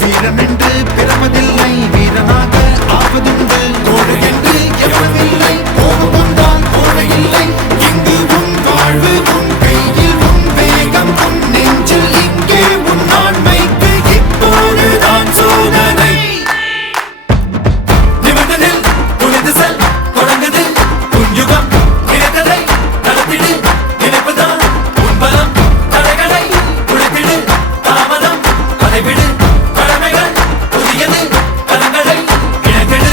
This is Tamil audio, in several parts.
வீரன் என்று பிறப்பதில்லை, வீரனாக ஆவதுண்டு. கோடு என்று எவனுமில்லை, கோபம் கொண்டால் கோடை இல்லை. இங்கு உன் வாழ்வு உன் கையில், உன் வேகம் உன் நெஞ்சில். இங்கே உன் ஆண்மைக்கு இப்போதுதான் சோதனை. நிமிர்ந்து நில், துணிந்து செல், தொடங்குது உன் யுகம். நினைத்ததை நடத்திடு, நினைப்புதான் உன் பலம். தடைகளை உடைத்திடு, தாமதம் அதை விடு. கடமைகள் புதியது, கரங்களை இணைத்திடு.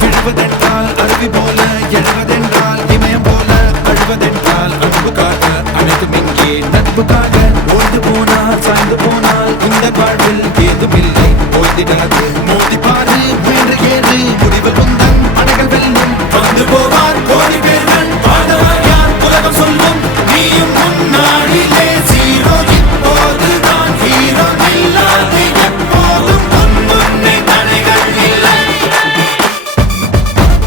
விழுவதென்றால் அருவி போல, எழுவதென்றால் இமயம் போல, அழுவதென்றால் அன்புக்காக, அனைத்தும் இங்கே நட்புக்காக. ஓய்ந்து போனால் சாய்ந்து போனால் இந்த வாழ்வில் ஏதுமில்லை, ஓய்ந்திடாது மோதி பாரு, முயன்று ஏறு, முடிவில் உந்தன் படைகள் வெல்லும். வந்து போவார் கோடி பேர்கள், வாழ்ந்தவர் யார் உலகம் சொல்லும். நீயும் முன்னாடிலே ஜீரோ, இப்போதுதான் ஹீரோ. இல்லாது எப்போதும் உன் முன்னே தடைகள் இல்லை.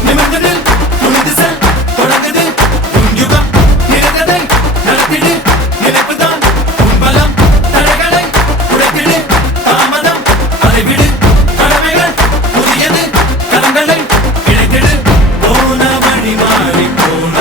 நிமிர்ந்து நில், துணிந்து செல், தொடங்குது உன் யுகம். நினைத்ததை நடத்திடு, நினைப்புதான் உன் பலம். தடைகளை உடைத்திடு, தாமதம் அதை விடு. கடமைகள் புதியது, கரங்களை இணைத்திடு. போன வழி மாறி போன